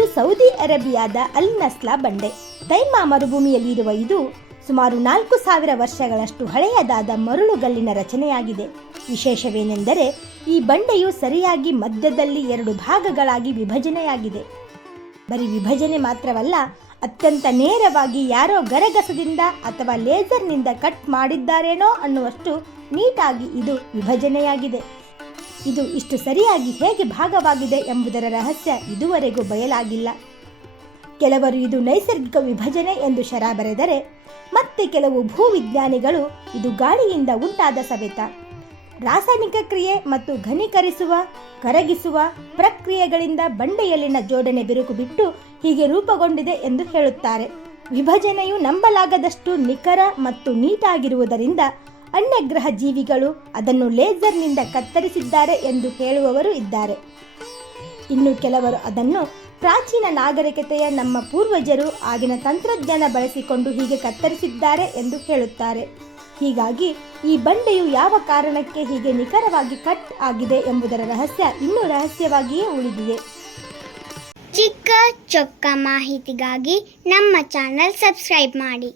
Saudi ಅರೇಬಿಯಾದ ಅಲ್ ನಸ್ಲಾ ಬಂಡೆ. ತೈಮಾ ಮರುಭೂಮಿಯಲ್ಲಿರುವ ಇದು ಸುಮಾರು ನಾಲ್ಕು ಸಾವಿರ ವರ್ಷಗಳಷ್ಟು ಹಳೆಯದಾದ ಮರಳುಗಲ್ಲಿನ ರಚನೆಯಾಗಿದೆ. ವಿಶೇಷವೇನೆಂದರೆ ಈ ಬಂಡೆಯು ಸರಿಯಾಗಿ ಮಧ್ಯದಲ್ಲಿ ಎರಡು ಭಾಗಗಳಾಗಿ ವಿಭಜನೆಯಾಗಿದೆ. ಬರೀ ವಿಭಜನೆ ಮಾತ್ರವಲ್ಲ, ಅತ್ಯಂತ ನೇರವಾಗಿ ಯಾರೋ ಗರಗಸದಿಂದ ಅಥವಾ ಲೇಸರ್ನಿಂದ ಕಟ್ ಮಾಡಿದ್ದಾರೇನೋ ಅನ್ನುವಷ್ಟು ನೀಟಾಗಿ ಇದು ವಿಭಜನೆಯಾಗಿದೆ. ಇದು ಇಷ್ಟು ಸರಿಯಾಗಿ ಹೇಗೆ ಭಾಗವಾಗಿದೆ ಎಂಬುದರ ರಹಸ್ಯ ಇದುವರೆಗೂ ಬಯಲಾಗಿಲ್ಲ. ಕೆಲವರು ಇದು ನೈಸರ್ಗಿಕ ವಿಭಜನೆ ಎಂದು ಶರ ಬರೆದರೆ, ಮತ್ತೆ ಕೆಲವು ಭೂವಿಜ್ಞಾನಿಗಳು ಇದು ಗಾಳಿಯಿಂದ ಉಂಟಾದ ಸವೆತ. ರಾಸಾಯನಿಕ ಕ್ರಿಯೆ ಮತ್ತು ಘನೀಕರಿಸುವ, ಕರಗಿಸುವ ಪ್ರಕ್ರಿಯೆಗಳಿಂದ ಬಂಡೆಯಲ್ಲಿನ ಜೋಡಣೆ ಬಿರುಕು ಬಿಟ್ಟು ಹೀಗೆ ರೂಪುಗೊಂಡಿದೆ ಎಂದು ಹೇಳುತ್ತಾರೆ. ವಿಭಜನೆಯು ನಂಬಲಾಗದಷ್ಟು ನಿಖರ ಮತ್ತು ನೀಟಾಗಿರುವುದರಿಂದ ಅನ್ಯಗ್ರಹ ಜೀವಿಗಳು ಅದನ್ನು ಲೇಸರ್ನಿಂದ ಕತ್ತರಿಸಿದ್ದಾರೆ ಎಂದು ಹೇಳುವವರು ಇದ್ದಾರೆ. ಇನ್ನು ಕೆಲವರು ಅದನ್ನು ಪ್ರಾಚೀನ ನಾಗರಿಕತೆಯ ನಮ್ಮ ಪೂರ್ವಜರು ಆಗಿನ ತಂತ್ರಜ್ಞಾನ ಬಳಸಿಕೊಂಡು ಹೀಗೆ ಕತ್ತರಿಸಿದ್ದಾರೆ ಎಂದು ಹೇಳುತ್ತಾರೆ. ಹೀಗಾಗಿ ಈ ಬಂಡೆಯು ಯಾವ ಕಾರಣಕ್ಕೆ ಹೀಗೆ ನಿಖರವಾಗಿ ಕಟ್ ಆಗಿದೆ ಎಂಬುದರ ರಹಸ್ಯ ಇನ್ನೂ ರಹಸ್ಯವಾಗಿಯೇ ಉಳಿದಿದೆ. ಚಿಕ್ಕ ಚೊಕ್ಕ ಮಾಹಿತಿಗಾಗಿ ನಮ್ಮ ಚಾನಲ್ ಸಬ್ಸ್ಕ್ರೈಬ್ ಮಾಡಿ.